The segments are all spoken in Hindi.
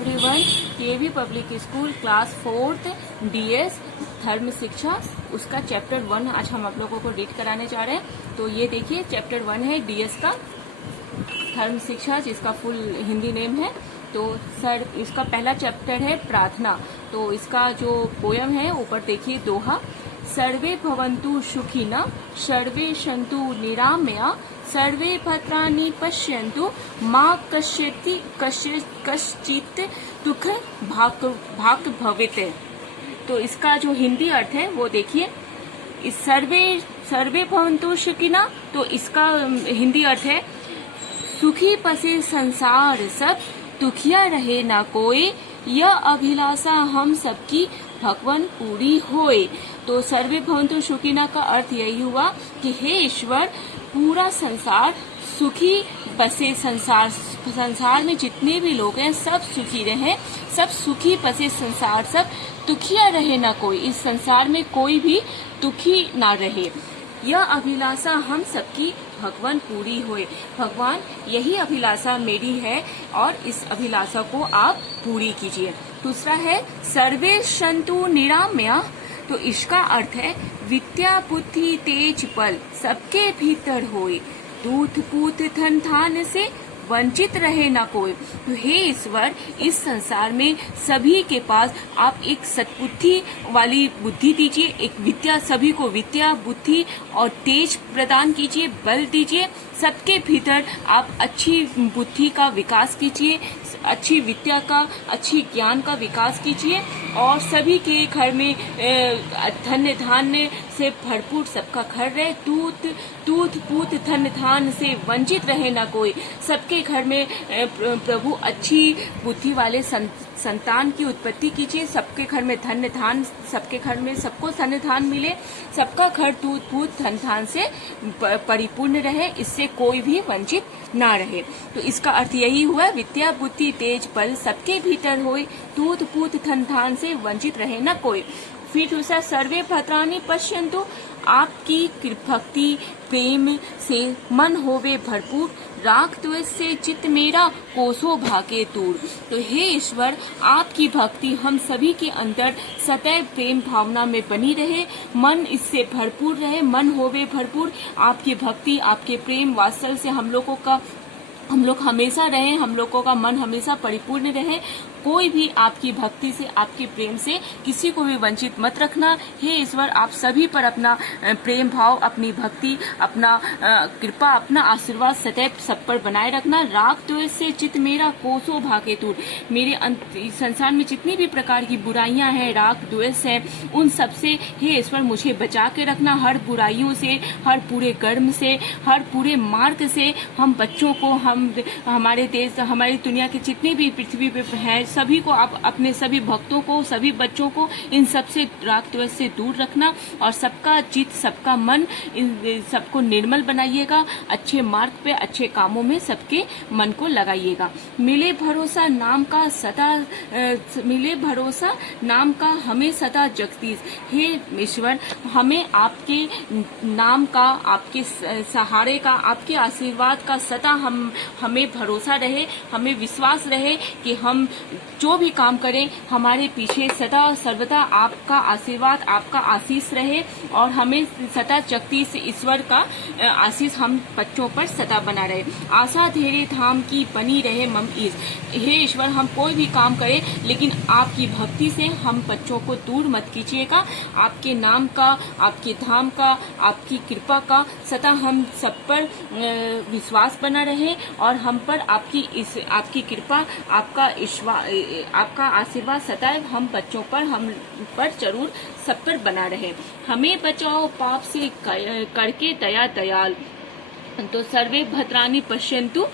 Everyone, KV public school class 4th DS धर्म शिक्षा उसका चैप्टर 1 आज हम आप लोगों को रीड कराने जा रहे हैं। तो ये देखिए चैप्टर 1 है डीएस का धर्म शिक्षा, जिसका फुल हिंदी नेम है। तो सर इसका पहला चैप्टर है प्रार्थना। तो इसका जो पोयम है ऊपर देखिए दोहा। सर्वे भवन्तु सुखिनः सर्वे सन्तु निरामया सर्वे भद्राणि पश्यन्तु मा कश्चित् दुःख भाग् भवेत्। तो इसका जो हिंदी अर्थ है वो देखिए। इस सर्वे भवन्तु सुखिनः, तो इसका हिंदी अर्थ है सुखी पसे संसार सब, दुखिया रहे ना कोई, यह अभिलाषा हम सबकी भगवान पूरी होए। तो सर्वे भवन्तु सुखिनः का अर्थ यही हुआ कि हे ईश्वर, पूरा संसार सुखी बसे, संसार में जितने भी लोग हैं सब सुखी रहें, सब सुखी बसे संसार सब, दुखिया रहे ना कोई, इस संसार में कोई भी दुखी ना रहे। यह अभिलाषा हम सबकी भगवान पूरी होए। भगवान यही अभिलाषा मेरी है और इस अभिलाषा को आप पूरी कीजिए। दूसरा है सर्वे सन्तु निरामया। तो इसका अर्थ है विद्या बुद्धि तेज बल सबके भीतर होए, दूध पूत धन धान से वंचित रहे ना कोई। तो हे ईश्वर, इस संसार में सभी के पास आप एक सद्बुद्धि वाली बुद्धि दीजिए, एक विद्या, सभी को विद्या बुद्धि और तेज प्रदान कीजिए, बल दीजिए। सबके भीतर आप अच्छी बुद्धि का विकास कीजिए, अच्छी विद्या का, अच्छी ज्ञान का विकास कीजिए और सभी के घर में धन्य धान्य से भरपूर सबका घर रहे, दूध पूत धन धान से वंचित रहे ना कोई। सबके घर में प्रभु अच्छी बुद्धि वाले संतान की उत्पत्ति कीजिए, सबके घर में धन्य धान, सबके घर में सबको धन्य धान मिले, सबका घर दूध पूत धन धान से परिपूर्ण रहे, इससे कोई भी वंचित ना रहे। तो इसका अर्थ यही हुआ, विद्या बुद्धि तेज बल सबके भीतर होए, दूध पूत धन धान से वंचित रहे ना कोई। फिर दूसरा सर्वे भद्राणि पश्यन्तु, आपकी भक्ति प्रेम से मन होवे भरपूर, राग द्वेष से चित्त मेरा कोसों भागे दूर। तो हे ईश्वर, आपकी भक्ति हम सभी के अंदर सदैव प्रेम भावना में बनी रहे, मन इससे भरपूर रहे, मन होवे भरपूर। आपकी भक्ति, आपके प्रेम वात्सल्य से हम लोग हमेशा रहे, हम लोगों का मन हमेशा परिपूर्ण रहे। कोई भी आपकी भक्ति से, आपके प्रेम से किसी को भी वंचित मत रखना। हे ईश्वर, आप सभी पर अपना प्रेम भाव, अपनी भक्ति, अपना कृपा, अपना आशीर्वाद सदैव सब पर बनाए रखना। राग द्वेष से चित्त मेरा कोसों भागे दूर। मेरे संसार में जितनी भी प्रकार की बुराइयां हैं, राग द्वेष है, उन सब से हे ईश्वर मुझे बचा के रखना। हर बुराइयों से, हर पूरे कर्म से, हर पूरे मार्ग से हम बच्चों को, हमारे देश, हमारी दुनिया के जितने भी पृथ्वी पे हैं, सभी को आप, अपने सभी भक्तों को, सभी बच्चों को इन सब से, राग द्वेष से दूर रखना और सबका चित्त, सबका मन, इन सबको निर्मल बनाइएगा। अच्छे मार्ग पे, अच्छे कामों में सबके मन को लगाइएगा। मिले भरोसा नाम का हमें सदा जगदीश। हे ईश्वर, हमें आपके नाम का, आपके सहारे का, आपके आशीर्वाद का सदा हमें भरोसा रहे, हमें विश्वास रहे कि हम जो भी काम करें, हमारे पीछे सदा सर्वदा आपका आशीर्वाद, आपका आशीष रहे और हमें सदा जगदीश ईश्वर का आशीष हम बच्चों पर सदा बना रहे। आशा धैर्य धाम की बनी रहे मम ईश। हे ईश्वर, हम कोई भी काम करें लेकिन आपकी भक्ति से हम बच्चों को दूर मत कीजिएगा। आपके नाम का, आपके धाम का, आपकी कृपा का सदा हम सब पर विश्वास बना रहे और हम पर आपकी कृपा, आपका आशीर्वाद सदैव हम बच्चों पर, हम पर जरूर सब पर बना रहे। हमें बचाओ पाप से करके दया दयाल। तो सर्वे भद्राणि पश्यन्तु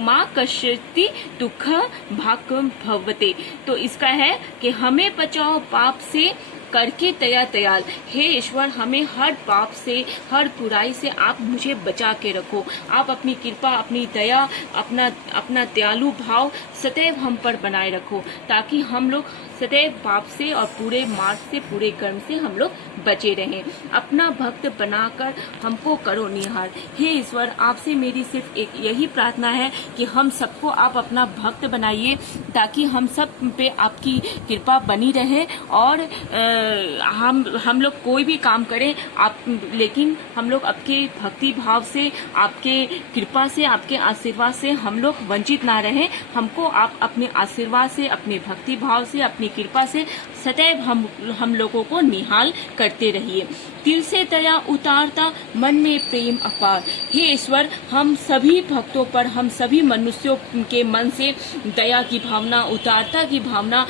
मा कश्चित् दुःख भाग् भवेत्। तो इसका है कि हमें बचाओ पाप से करके दया दयाल। हे ईश्वर, हमें हर पाप से, हर बुराई से आप मुझे बचा के रखो। आप अपनी कृपा, अपनी दया, अपना दयालु भाव सदैव हम पर बनाए रखो, ताकि हम लोग सदैव पाप से और पूरे मार्ग से, पूरे कर्म से हम लोग बचे रहें। अपना भक्त बनाकर हमको करो निहार। हे ईश्वर, आपसे मेरी सिर्फ एक यही प्रार्थना है कि हम सबको आप अपना भक्त बनाइए, ताकि हम सब पे आपकी कृपा बनी रहे। और हम लोग कोई भी काम करें आप, लेकिन हम लोग आपके भक्ति भाव से, आपके कृपा से, आपके आशीर्वाद से हम लोग वंचित ना रहें। हमको आप अपने आशीर्वाद से, अपने भक्ति भाव से, अपनी कृपा से सदैव हम लोगों को निहाल करते रहिए। दिल से दया उतारता, मन में प्रेम अपार। हे ईश्वर, हम सभी भक्तों पर, हम सभी मनुष्यों के मन से दया की भावना, उतारता की भावना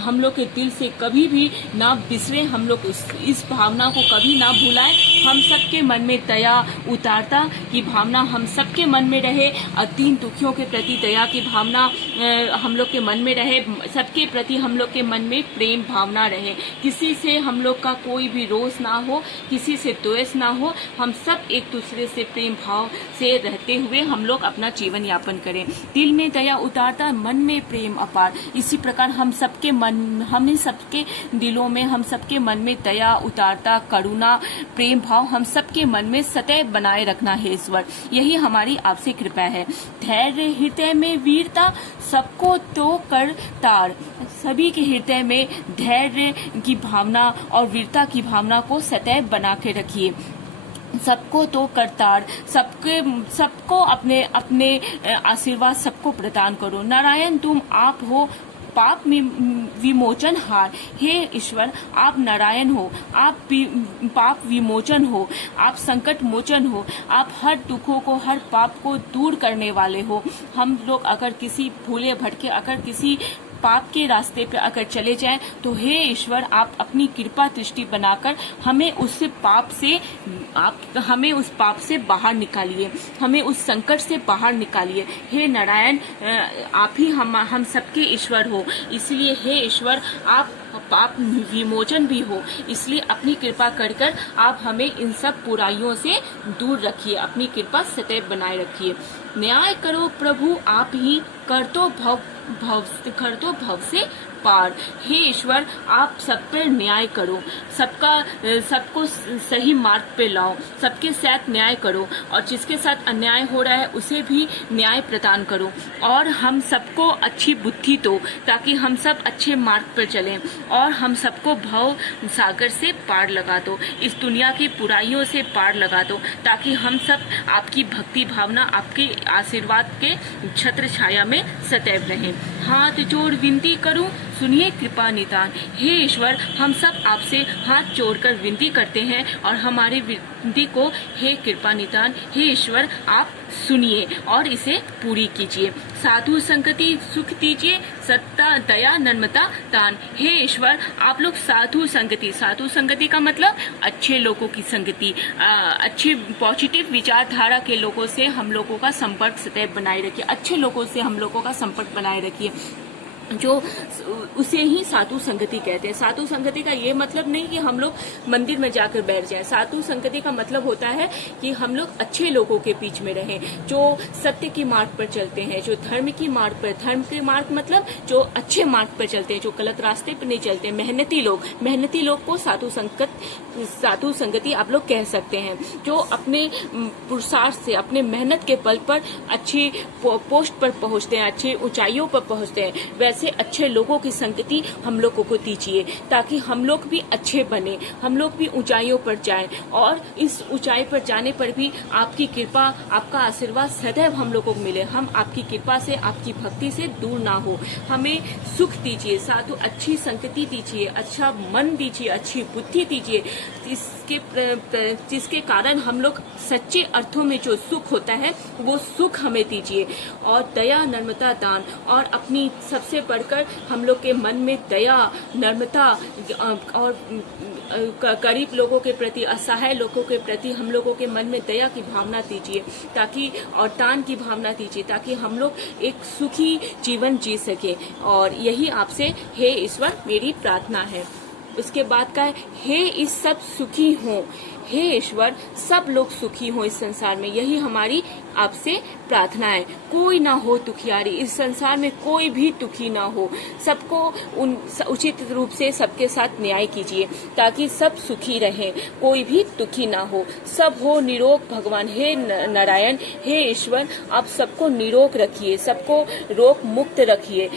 हम लोग के दिल से कभी भी ना बिसरे। हम लोग इस भावना को कभी ना भुलाएं। हम सबके मन में दया उतारता की भावना हम सबके मन में रहे। दीन दुखियों के प्रति दया की भावना हम लोग के मन में रहे। सबके प्रति हम लोग के मन में प्रेम भावना रहे। किसी से हम लोग का कोई भी रोष ना हो, किसी से द्वेष ना हो। हम सब एक दूसरे से प्रेम भाव से रहते हुए हम लोग अपना जीवन यापन करें। दिल में दया उतारता, मन में प्रेम अपार। इसी प्रकार हम सबके दिलों में, हम सबके मन में दया उतारता, करुणा, प्रेम भाव हम सबके मन में सदैव बनाए रखना है ईश्वर। यही हमारी आपसे कृपा है। धैर्य हृदय में वीरता, सबको तो कर तार। सभी के हृदय में धैर्य की भावना और वीरता की भावना को सदैव बना के रखिए। सबको तो करतार, सबको अपने अपने आशीर्वाद सबको प्रदान करो। नारायण, तुम आप हो पाप विमोचन हार। हे ईश्वर, आप नारायण हो, आप पाप विमोचन हो, आप संकट मोचन हो, आप हर दुखों को, हर पाप को दूर करने वाले हो। हम लोग अगर किसी भूले भटके, अगर किसी पाप के रास्ते पे अगर चले जाएं, तो हे ईश्वर, आप अपनी कृपा दृष्टि बनाकर हमें उस पाप से बाहर निकालिए, हमें उस संकट से बाहर निकालिए। हे नारायण, आप ही हम सबके ईश्वर हो, इसलिए हे ईश्वर, आप पाप विमोचन भी हो, इसलिए अपनी कृपा कर आप हमें इन सब बुराइयों से दूर रखिए। अपनी कृपा सदैव बनाए रखिए। न्याय करो प्रभु, आप ही कर तो भव से पार। हे ईश्वर, आप सब पर न्याय करो, सबको सही मार्ग पे लाओ, सबके साथ न्याय करो, और जिसके साथ अन्याय हो रहा है उसे भी न्याय प्रदान करो। और हम सबको अच्छी बुद्धि दो, ताकि हम सब अच्छे मार्ग पर चलें, और हम सबको भव सागर से पार लगा दो, इस दुनिया की बुराइयों से पार लगा दो, ताकि हम सब आपकी भक्ति भावना, आपके आशीर्वाद के छत्र छाया में सदैव रहें। हाथ जोड़ विनती करूं, सुनिए कृपा निदान। हे ईश्वर, हम सब आपसे हाथ जोड़कर विनती करते हैं, और हमारी विनती को हे कृपा निदान, हे ईश्वर, आप सुनिए और इसे पूरी कीजिए। साधु संगति सुख दीजिए, सत्ता दया नर्मता दान। हे ईश्वर, आप लोग साधु संगति का मतलब अच्छे लोगों की संगति, अच्छे पॉजिटिव विचारधारा के लोगों से हम लोगों का संपर्क सदैव बनाए रखिए। अच्छे लोगों से हम लोगों का संपर्क बनाए रखिए, जो उसे ही साधु संगति कहते हैं। साधु संगति का ये मतलब नहीं कि हम लोग मंदिर में जाकर बैठ जाएं। साधु संगति का मतलब होता है कि हम लोग अच्छे लोगों के बीच में रहें, जो सत्य की मार्ग पर चलते हैं, जो धर्म की मार्ग पर, धर्म के मार्ग मतलब जो अच्छे मार्ग पर चलते हैं, जो गलत रास्ते पर नहीं चलते। मेहनती लोग को साधु संगति आप लोग कह सकते हैं, जो अपने पुरुषार्थ से, अपने मेहनत के बल पर अच्छी पोस्ट पर पहुंचते हैं, अच्छी ऊंचाइयों पर पहुंचते हैं। वैसे अच्छे लोगों की संगति हम लोगों को दीजिए, ताकि हम लोग भी अच्छे बने, हम लोग भी ऊंचाइयों पर जाएं, और इस ऊंचाई पर जाने पर भी आपकी कृपा, आपका आशीर्वाद सदैव हम लोगों को मिले। हम आपकी कृपा से, आपकी भक्ति से दूर ना हो। हमें सुख दीजिए, साधु अच्छी संगति दीजिए, अच्छा मन दीजिए, अच्छी बुद्धि दीजिए, जिसके कारण हम लोग सच्चे अर्थों में जो सुख होता है वो सुख हमें दीजिए। और दया नर्मता दान, और अपनी सबसे बढ़कर हम लोग के मन में दया, नर्मता और गरीब लोगों के प्रति, असहाय लोगों के प्रति हम लोगों के मन में दया की भावना दीजिए, ताकि, और दान की भावना दीजिए, ताकि हम लोग एक सुखी जीवन जी सके। और यही आपसे हे ईश्वर मेरी प्रार्थना है। उसके बाद का है, हे इस सब सुखी हो। हे ईश्वर, सब लोग सुखी हो इस संसार में, यही हमारी आपसे प्रार्थना है, कोई ना हो दुखियारी, इस संसार में कोई भी दुखी ना हो, सबको उचित रूप से सबके साथ न्याय कीजिए ताकि सब सुखी रहें, कोई भी दुखी ना हो, सब हो निरोग। भगवान हे नारायण, हे ईश्वर, आप सबको निरोग रखिए, सबको रोग मुक्त रखिए,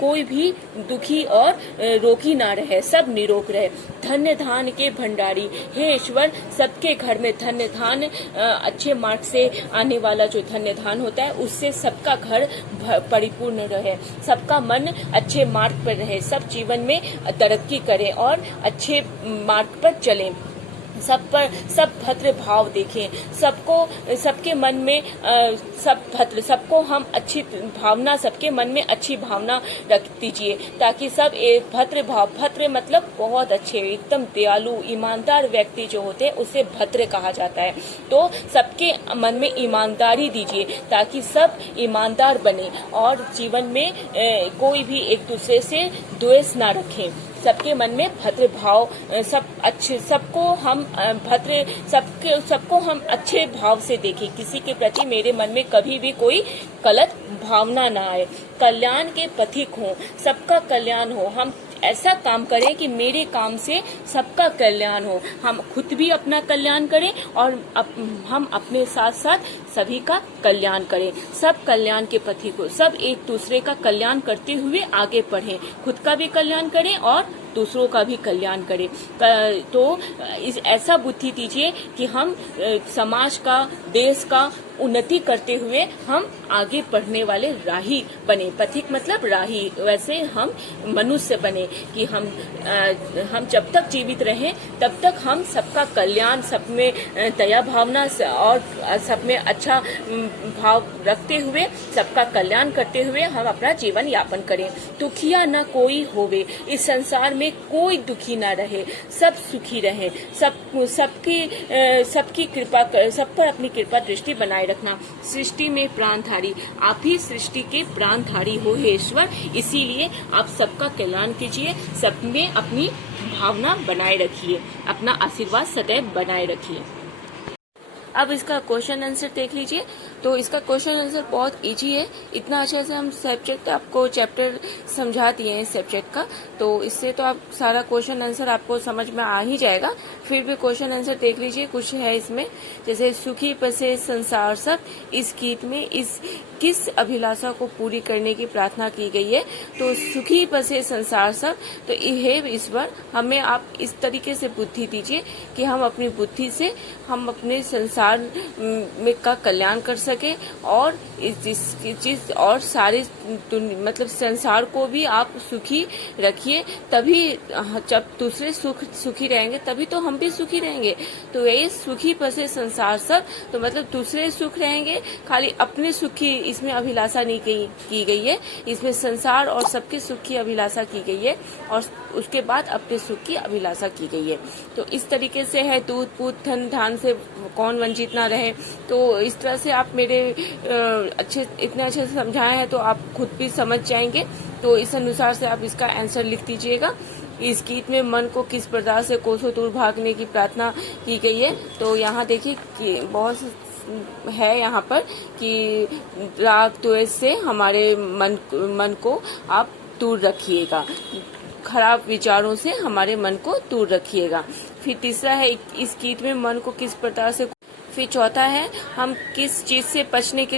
कोई भी दुखी और रोगी ना रहे, सब निरोग रहे। धन्य धान के भंडारी, हे ईश्वर, सबके घर में धन्य धान, अच्छे मार्ग से आने वाला जो धन्य धान होता है उससे सबका घर परिपूर्ण रहे, सबका मन अच्छे मार्ग पर रहे, सब जीवन में तरक्की करें और अच्छे मार्ग पर चलें, सब पर सब भद्र भाव देखें, सबको सबके मन में सब भद्र, सबको हम अच्छी भावना, सबके मन में अच्छी भावना रख दीजिए ताकि सब भद्र भाव, भद्र मतलब बहुत अच्छे, एकदम दयालु ईमानदार व्यक्ति जो होते हैं उसे भद्र कहा जाता है। तो सबके मन में ईमानदारी दीजिए ताकि सब ईमानदार बने और जीवन में कोई भी एक दूसरे से द्वेष ना रखें, सबके मन में भद्र भाव, सब अच्छे, सबको हम भद्र, सबको हम अच्छे भाव से देखें, किसी के प्रति मेरे मन में कभी भी कोई गलत भावना ना आए, कल्याण के पथिक हों, सबका कल्याण हो, हम ऐसा काम करें कि मेरे काम से सबका कल्याण हो, हम खुद भी अपना कल्याण करें और हम अपने साथ साथ सभी का कल्याण करें, सब कल्याण के पथिक हो, सब एक दूसरे का कल्याण करते हुए आगे बढ़ें, खुद का भी कल्याण करें और दूसरों का भी कल्याण करें। तो ऐसा बुद्धि दीजिए कि हम समाज का, देश का उन्नति करते हुए हम आगे बढ़ने वाले राही बने, पथिक मतलब राही, वैसे हम मनुष्य बने कि हम जब तक जीवित रहें तब तक हम सबका कल्याण, सब में दया भावना और सब में अच्छा भाव रखते हुए सबका कल्याण करते हुए हम अपना जीवन यापन करें। दुखिया न कोई होवे, इस संसार में कोई दुखी ना रहे, सब सुखी रहे, सबकी कृपा कर, सब पर अपनी कृपा दृष्टि बनाए रखना। सृष्टि में प्राणधारी, आप ही सृष्टि के प्राणधारी हो हे ईश्वर, इसीलिए आप सबका कल्याण कीजिए, सब में अपनी भावना बनाए रखिए, अपना आशीर्वाद सदैव बनाए रखिए। अब इसका क्वेश्चन आंसर देख लीजिए। तो इसका क्वेश्चन आंसर बहुत इजी है, इतना अच्छे से हम सब्जेक्ट आपको चैप्टर समझा दिए हैं इस सब्जेक्ट का, तो इससे तो आप सारा क्वेश्चन आंसर आपको समझ में आ ही जाएगा। फिर भी क्वेश्चन आंसर देख लीजिए, कुछ है इसमें, जैसे सुखी बसे संसार सब, इस गीत में इस किस अभिलाषा को पूरी करने की प्रार्थना की गई है। तो सुखी बसे संसार सब, तो हे ईश्वर, हमें आप इस तरीके से बुद्धि दीजिए कि हम अपनी बुद्धि से हम अपने संसार में का कल्याण कर सके और चीज और सारे मतलब संसार को भी आप सुखी रखिए, तभी जब दूसरे सुखी रहेंगे तभी तो हम भी सुखी रहेंगे। तो ये सुखी बसे संसार सब, तो मतलब दूसरे सुख रहेंगे, खाली अपने सुख की इसमें अभिलाषा नहीं की गई है, इसमें संसार और सबके सुख की अभिलाषा की गई है और उसके बाद अपने सुख की अभिलाषा की गई है। तो इस तरीके से है, दूध पूत धन धान से कौन वंचित ना रहे। तो इस तरह से आप मेरे इतने अच्छे से समझाए हैं तो आप खुद भी समझ जाएंगे। तो इस अनुसार से आप इसका आंसर लिख दीजिएगा। इस गीत में मन को किस प्रकार से कोसों दूर भागने की प्रार्थना की गई है। तो यहाँ देखिए कि बहुत है यहाँ पर कि राग द्वेष से हमारे मन को आप दूर रखिएगा, खराब विचारों से हमारे मन को दूर रखिएगा। फिर तीसरा है इस गीत में मन को किस प्रकार से, फिर चौथा है हम किस चीज से बचने के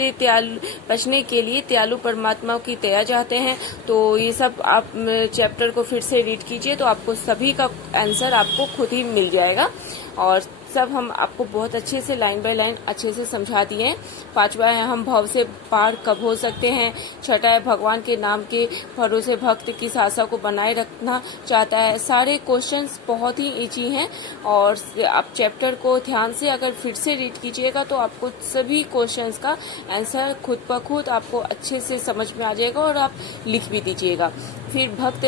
लिए दयालु परमात्मा की दया चाहते हैं। तो ये सब आप चैप्टर को फिर से रीड कीजिए तो आपको सभी का आंसर आपको खुद ही मिल जाएगा और सब हम आपको बहुत अच्छे से लाइन बाय लाइन अच्छे से समझा दिए हैं। पांचवा है हम भव से पार कब हो सकते हैं। छठा है भगवान के नाम के भरोसे भक्त की आशा को बनाए रखना चाहता है। सारे क्वेश्चंस बहुत ही इजी हैं और आप चैप्टर को ध्यान से अगर फिर से रीड कीजिएगा तो आपको सभी क्वेश्चंस का आंसर खुद ब खुद आपको अच्छे से समझ में आ जाएगा और आप लिख भी दीजिएगा। फिर भक्त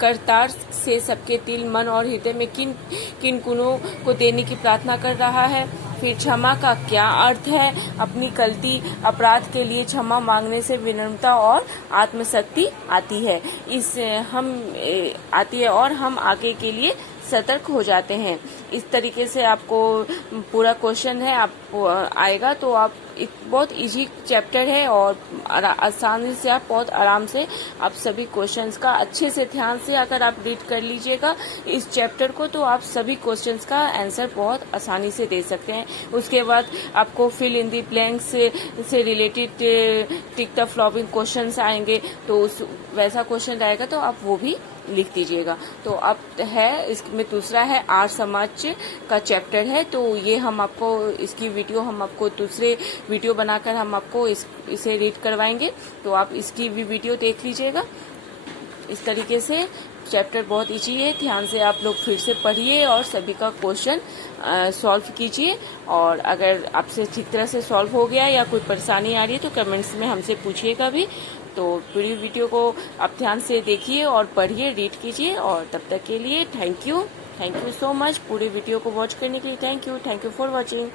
करतार से सबके दिल मन और हृदय में किन गुणों को देने की प्रार्थना कर रहा है। फिर क्षमा का क्या अर्थ है। अपनी गलती अपराध के लिए क्षमा मांगने से विनम्रता और आत्मशक्ति आती है और हम आगे के लिए सतर्क हो जाते हैं। इस तरीके से आपको पूरा क्वेश्चन है आपको आएगा। तो आप बहुत इजी चैप्टर है और आसानी से आप बहुत आराम से आप सभी क्वेश्चंस का अच्छे से ध्यान से अगर आप रीड कर लीजिएगा इस चैप्टर को, तो आप सभी क्वेश्चंस का आंसर बहुत आसानी से दे सकते हैं। उसके बाद आपको फिल इन दी ब्लैंक्स से related tick the following questions आएंगे, तो उस वैसा क्वेश्चन आएगा तो आप वो भी लिख दीजिएगा। तो अब है इसमें दूसरा है आर्य समाज का चैप्टर है, तो ये हम आपको इसकी वीडियो हम आपको दूसरे वीडियो बनाकर हम आपको इसे रीड करवाएंगे, तो आप इसकी भी वीडियो देख लीजिएगा। इस तरीके से चैप्टर बहुत इजी है, ध्यान से आप लोग फिर से पढ़िए और सभी का क्वेश्चन सॉल्व कीजिए। और अगर आपसे ठीक तरह से सॉल्व हो गया या कोई परेशानी आ रही है तो कमेंट्स में हमसे पूछिएगा भी। तो पूरी वीडियो को आप ध्यान से देखिए और पढ़िए, रीड कीजिए। और तब तक के लिए थैंक यू सो मच। पूरी वीडियो को वॉच करने के लिए थैंक यू फॉर वॉचिंग।